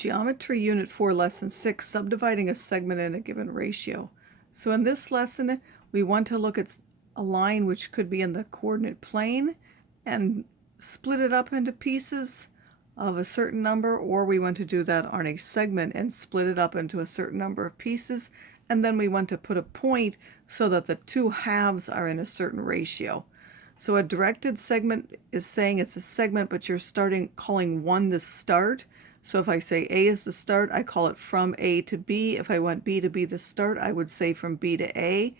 Geometry Unit 4, Lesson 6, subdividing a segment in a given ratio. So in this lesson, we want to look at a line which could be in the coordinate plane and split it up into pieces of a certain number, or we want to do that on a segment and split it up into a certain number of pieces, and then we want to put a point so that the two halves are in a certain ratio. So a directed segment is saying it's a segment, but you're calling one the start. So if I say A is the start, I call it from A to B. If I want B to be the start, I would say from B to A.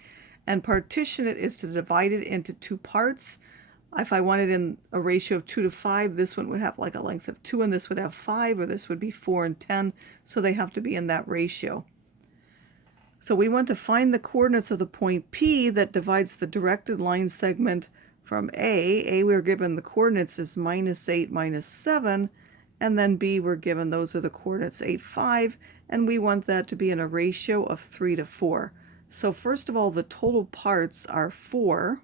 And partition it is to divide it into two parts. If I wanted in a ratio of 2 to 5, this one would have like a length of 2, and this would have 5, or this would be 4 and 10. So they have to be in that ratio. So we want to find the coordinates of the point P that divides the directed line segment from A. We're given the coordinates as -8, -7. And then B, we're given those are the coordinates 8, 5, and we want that to be in a ratio of 3 to 4. So first of all, the total parts are 4.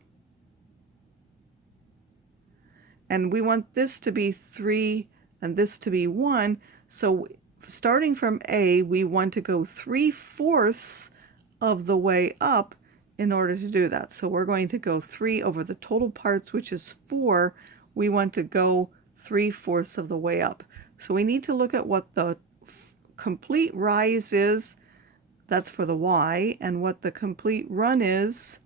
And we want this to be 3 and this to be 1. So starting from A, we want to go 3/4 of the way up in order to do that. So we're going to go 3 over the total parts, which is 4. We want to go 3/4 of the way up. So we need to look at what the complete rise is, that's for the y, and what the complete run is,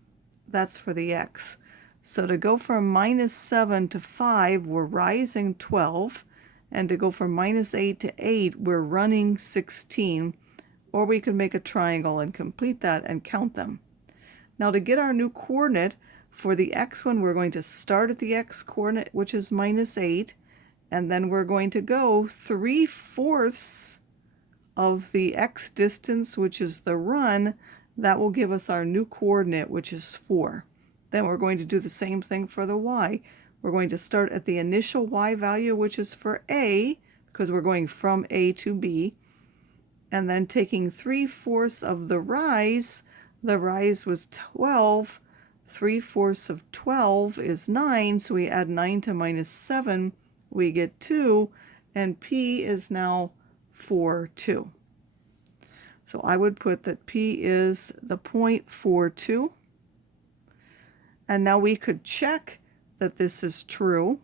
that's for the x. So to go from -7 to 5, we're rising 12, and to go from -8 to 8, we're running 16, or we could make a triangle and complete that and count them. Now to get our new coordinate for the x one, we're going to start at the x coordinate, which is -8, and then we're going to go 3/4 of the x distance, which is the run. That will give us our new coordinate, which is 4. Then we're going to do the same thing for the y. We're going to start at the initial y value, which is for A, because we're going from A to B, and then taking 3/4 of the rise was 12. 3/4 of 12 is 9, so we add 9 to -7, we get 2, and P is now 4, 2. So I would put that P is the point 4, 2. And now we could check that this is true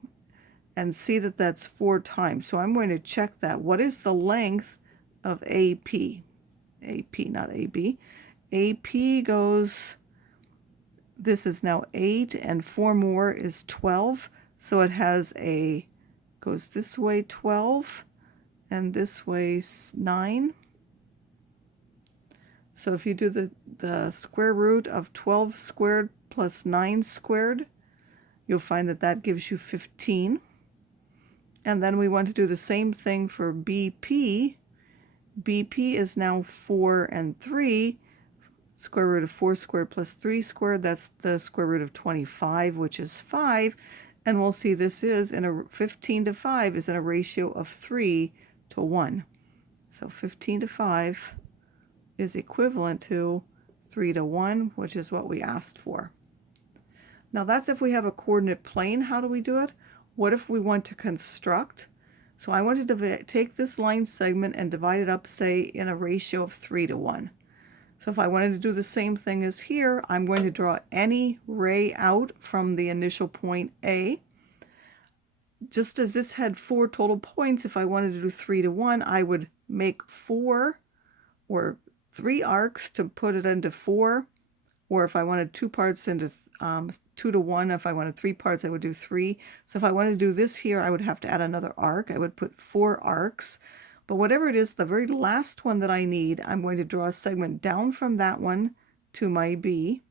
and see that that's 4 times. So I'm going to check that. What is the length of AP? AP, not AB. AP goes, this is now 8, and 4 more is 12. So it has goes this way 12, and this way 9. So if you do the square root of 12 squared plus 9 squared, you'll find that that gives you 15. And then we want to do the same thing for BP. BP is now 4 and 3. Square root of 4 squared plus 3 squared, that's the square root of 25, which is 5. And we'll see this is 15 to 5 is in a ratio of 3 to 1. So 15 to 5 is equivalent to 3 to 1, which is what we asked for. Now that's if we have a coordinate plane. How do we do it? What if we want to construct? So I wanted to take this line segment and divide it up, say, in a ratio of 3 to 1. So if I wanted to do the same thing as here, I'm going to draw any ray out from the initial point A. Just as this had 4 total points, if I wanted to do 3 to 1, I would make 4 or 3 arcs to put it into 4. Or if I wanted 2 parts into 2 to 1, if I wanted 3 parts, I would do 3. So if I wanted to do this here, I would have to add another arc. I would put 4 arcs. But whatever it is, the very last one that I need, I'm going to draw a segment down from that one to my B.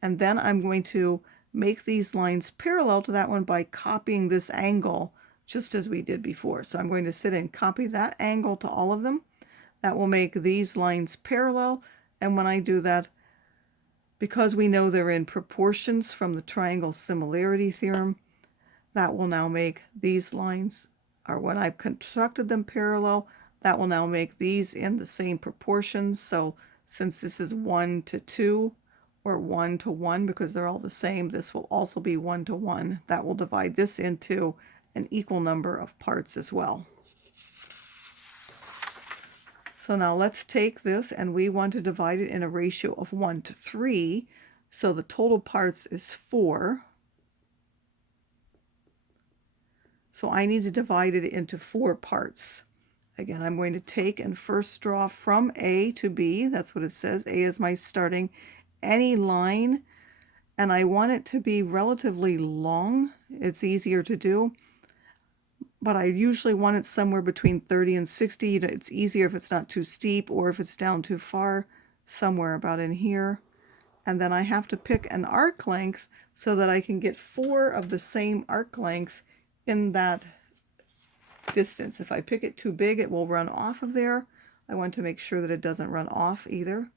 And then I'm going to make these lines parallel to that one by copying this angle, just as we did before. So I'm going to sit and copy that angle to all of them. That will make these lines parallel. And when I do that, because we know they're in proportions from the triangle similarity theorem, that will now make these lines, or when I've constructed them parallel, that will now make these in the same proportions. So since this is 1 to 2 or 1 to 1, because they're all the same, this will also be 1 to 1. That will divide this into an equal number of parts as well. So now let's take this, and we want to divide it in a ratio of 1 to 3. So the total parts is 4. So I need to divide it into 4 parts. Again, I'm going to take and first draw from A to B. That's what it says. A is my starting. Any line, and I want it to be relatively long. It's easier to do, but I usually want it somewhere between 30 and 60. It's easier if it's not too steep, or if it's down too far, somewhere about in here. And then I have to pick an arc length so that I can get 4 of the same arc length in that distance. If I pick it too big, it will run off of there. I want to make sure that it doesn't run off either.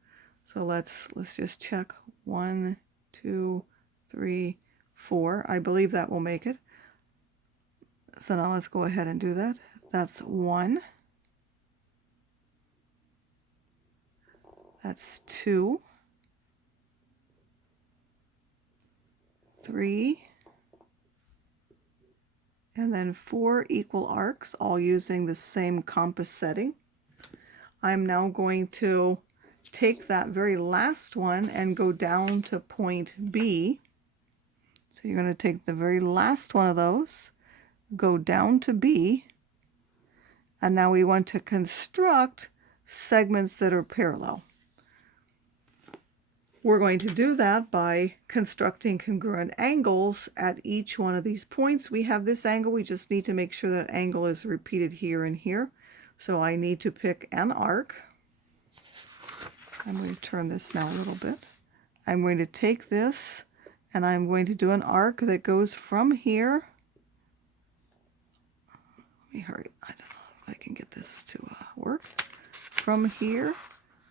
So let's just check. 1, 2, 3, 4. I believe that will make it. So now let's go ahead and do that. That's 1. That's 2. 3. And then 4 equal arcs, all using the same compass setting. I'm now going to take that very last one and go down to point B. So you're going to take the very last one of those, go down to B, and now we want to construct segments that are parallel. We're going to do that by constructing congruent angles at each one of these points. We have this angle. We just need to make sure that angle is repeated here and here. So I need to pick an arc. I'm going to turn this now a little bit. I'm going to take this, and I'm going to do an arc that goes from here. Let me hurry. I don't know if I can get this to work. From here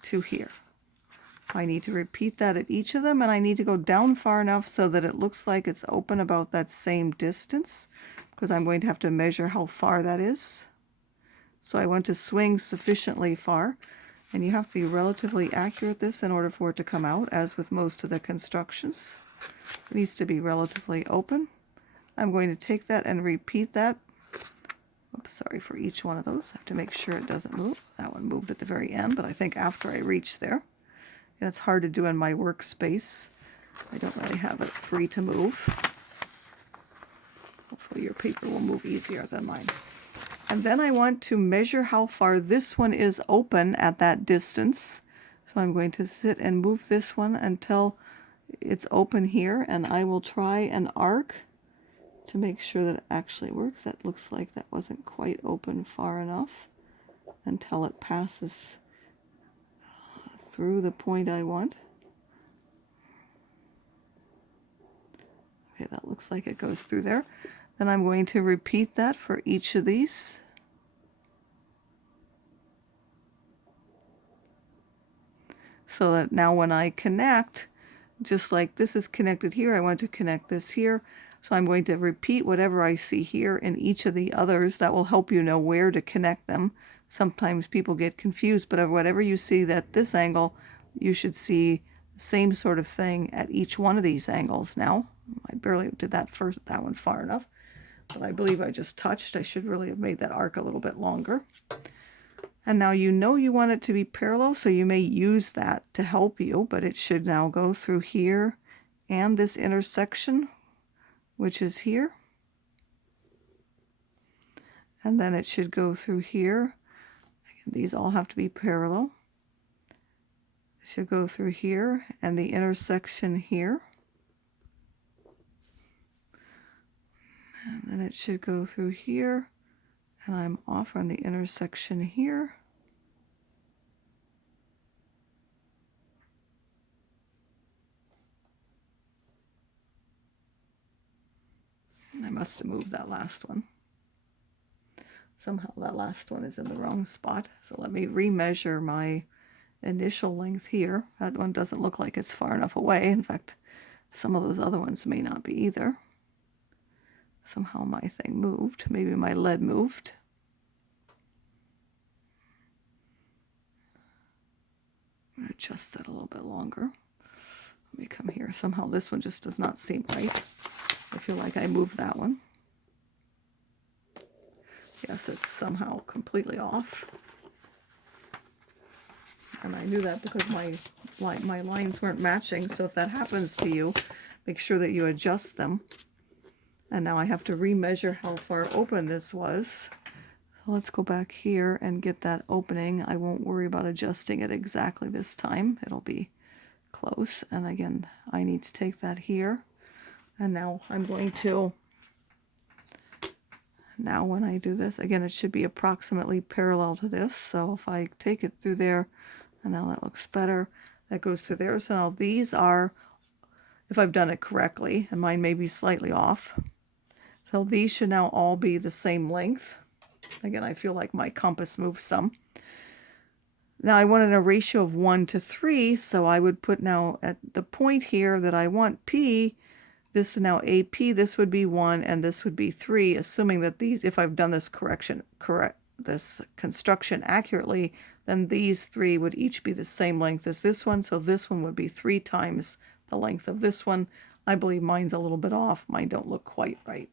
to here. I need to repeat that at each of them, and I need to go down far enough so that it looks like it's open about that same distance, because I'm going to have to measure how far that is. So I want to swing sufficiently far, and you have to be relatively accurate at this in order for it to come out, as with most of the constructions. It needs to be relatively open. I'm going to take that and repeat that. Oops, sorry, for each one of those. I have to make sure it doesn't move. That one moved at the very end, but I think after I reach there. And it's hard to do in my workspace. I don't really have it free to move. Hopefully your paper will move easier than mine. And then I want to measure how far this one is open at that distance. So I'm going to sit and move this one until it's open here, and I will try an arc to make sure that it actually works. That looks like that wasn't quite open far enough until it passes through the point I want. Okay, that looks like it goes through there. Then I'm going to repeat that for each of these. So that now when I connect, just like this is connected here, I want to connect this here. So I'm going to repeat whatever I see here in each of the others. That will help you know where to connect them. Sometimes people get confused, but whatever you see at this angle, you should see the same sort of thing at each one of these angles now. I barely did that one far enough, but I believe I just touched. I should really have made that arc a little bit longer. And now you know you want it to be parallel, so you may use that to help you, but it should now go through here and this intersection, which is here. And then it should go through here. These all have to be parallel. It should go through here and the intersection here. And then it should go through here, and I'm off on the intersection here. And I must have moved that last one. Somehow that last one is in the wrong spot. So let me remeasure my initial length here. That one doesn't look like it's far enough away. In fact, some of those other ones may not be either. Somehow my thing moved. Maybe my lead moved. I'm going to adjust that a little bit longer. Let me come here. Somehow this one just does not seem right. I feel like I moved that one. Yes, it's somehow completely off. And I knew that because my lines weren't matching. So if that happens to you, make sure that you adjust them. And now I have to remeasure how far open this was. So let's go back here and get that opening. I won't worry about adjusting it exactly this time. It'll be close. And again, I need to take that here. And now I'm going to, now when I do this, again, it should be approximately parallel to this. So if I take it through there, and now that looks better, that goes through there. So now these are, if I've done it correctly, and mine may be slightly off. So these should now all be the same length. Again, I feel like my compass moved some. Now I wanted a ratio of 1 to 3, so I would put now at the point here that I want P, this is now AP, this would be 1, and this would be 3, assuming that these, if I've done this this construction accurately, then these 3 would each be the same length as this one, so this one would be 3 times the length of this one. I believe mine's a little bit off. Mine don't look quite right.